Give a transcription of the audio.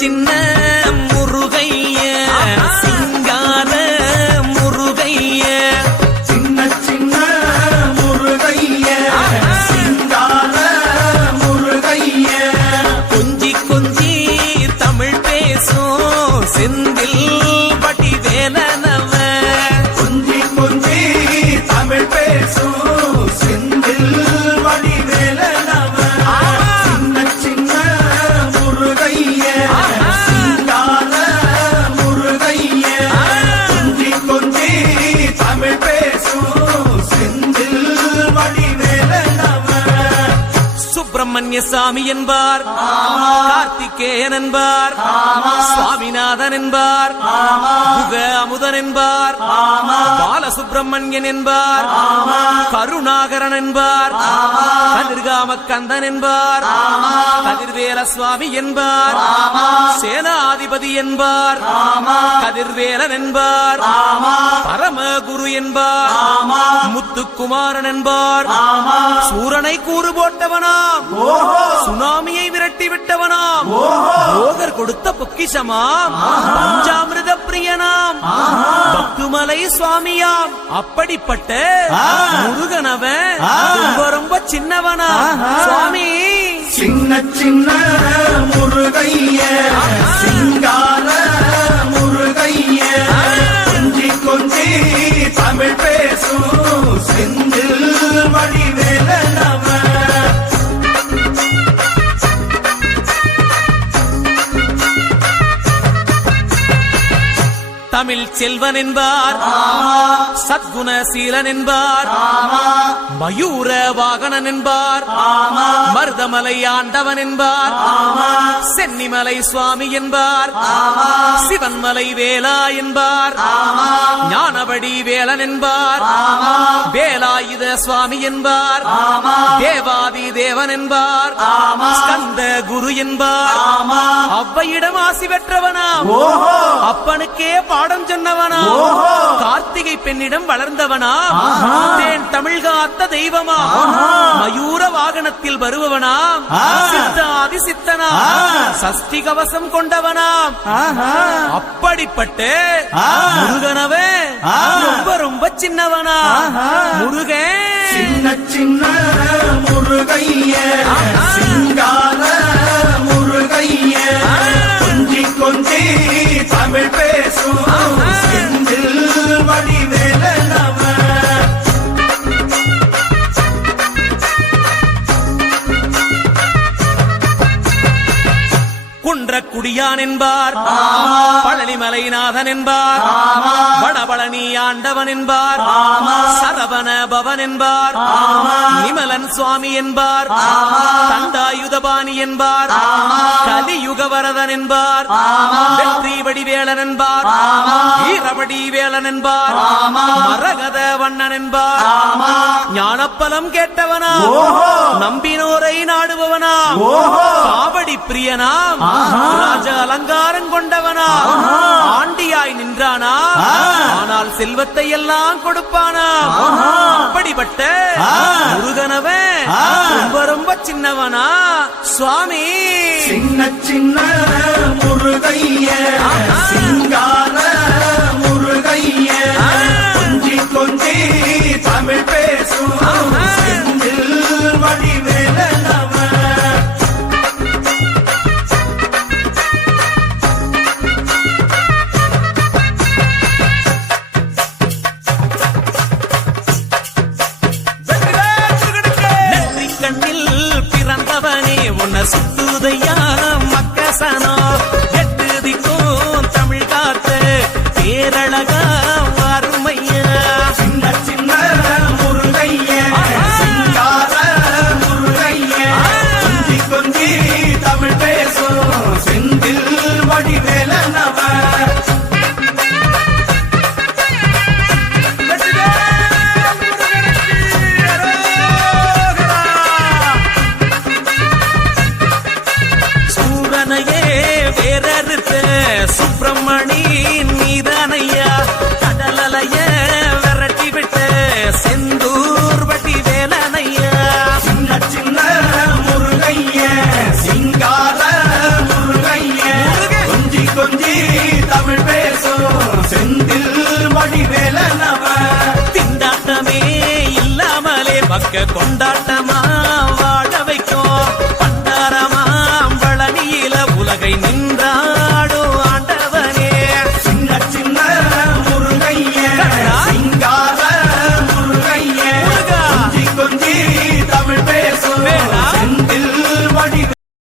சின்ன முருகைய சிங்கார முருகைய சின்ன சின்ன முருகைய சிங்கார முருகைய கொஞ்சி கொஞ்சி தமிழ் பேசும் செந்தில் வடிவேலனவ கொஞ்சி கொஞ்சி தமிழ் பேசும் செந்தில் வடிவேலனவ சின்ன சின்ன முருகைய சிங்கார முருகைய கொஞ்சி கொஞ்சி தமிழ் பேசும் செந்தில் வடிவேலனவ சுப்பிரமணிய சாமி என்பார், கார்த்திகேயன் என்பார், சுவாமிநாதன் என்பார், குக அமுதன் என்பார், பாலசுப்பிரமணியன் என்பார், கருணாகரன் என்பார், கதிர்காம கந்தன் என்பார், கதிர்வேல சுவாமி என்பார், சேனாதிபதி என்பார், கதிர்வேலன் என்பார், பரமகுரு என்பார், முத்துக்குமாரன் என்பார், சூரனை கூறு போட்டவனாம், சுனாமியை விரட்டி விட்டவனாம், போகர் கொடுத்த பொக்கிஷமாம், பஞ்சாமிர்த பிரியனாம், பத்துமலை சுவாமியாம். அப்படிப்பட்ட முருகனவன் ரொம்ப ரொம்ப சின்னவனா சுவாமி. சின்ன சின்ன முருகைய சிங்கார முருகைய கொஞ்சி கொஞ்சி தமிழ் பேசும் செந்தில் வடிவேலனவ தமிழ் செல்வன் என்பார், சத்குணசீலன் என்பார், மயூர வாகனன் என்பார், மருதமலை ஆண்டவன் என்பார், சென்னிமலை சுவாமி என்பார், சிவன்மலை வேலா என்பார், ஞானவடி வேலன் என்பார், வேலாயுத சுவாமி என்பார், தேவாதி தேவன் என்பார், ஸ்கந்த குரு என்பார், அவ்வையிடம் ஆசி பெற்றவனாம், அப்பனுக்கே பாடம் சொன்னவனா, கார்த்திகை பெண்ணிடம் வளர்ந்தவனா, தேன் தமிழ் காத்த தெய்வமா, மயூர வாகனத்தில் வருபவனாம், சித்தாதி சித்தனா, சஷ்டி கவசம் கொண்டவனாம். அப்படிப்பட்ட முருகனவே ரொம்ப ரொம்ப சின்னவனா முருகன். சின்ன சின்ன முருகைய சிங்கார முருகைய கொஞ்சி கொஞ்சி தமிழ் பேசும் செந்தில் வடிவேலனவ குன்றக்குடியான் என்பார், பழனிமலைநாதன் என்பார், வடபழனி ஆண்டவன் என்பார், சரவண பவன் என்பார், நிமலன் சுவாமி என்பார், தண்டாயுதபாணி என்பார், கலியுகவரதன் என்பார், வெற்றி வடிவேலன் என்பார், வீரவடி வேலன் என்பார், மரகத வண்ணன் என்பார், ஞானப்பலம் கேட்டவனா, நம்பினோரை நாடுபவனா, காவடி பிரியனாம், ராஜ அலங்காரம் கொண்டவனா, ஆண்டியாய் நின்றானா, ஆனால் செல்வத்தை எல்லாம் கொடுப்பானா. அப்படிப்பட்ட முருகனவன் ரொம்ப ரொம்ப சின்னவனா சுவாமி. சின்ன சின்ன முருகைய சிங்கார முருகைய கொஞ்சி கொஞ்சி தமிழ் பேசும் செந்தில் வடிவேலனவ சுத்துதையா மக்கசனோ எட்டு திக்கும் தமிழ் காத்து பேரழகா வறுமையா. சின்ன சின்ன முருகைய சிங்கார முருகைய கொஞ்சி கொஞ்சி தமிழ் பேசும் செந்தில் வடிவேலனவ சுப்பிரமணி நீதானையா, கடலைய விரட்டி விட்டு செந்தூர் வட்டி வேலனையா. சின்ன சின்ன முருகைய சிங்கார முருகைய மக்க கொண்டாட்ட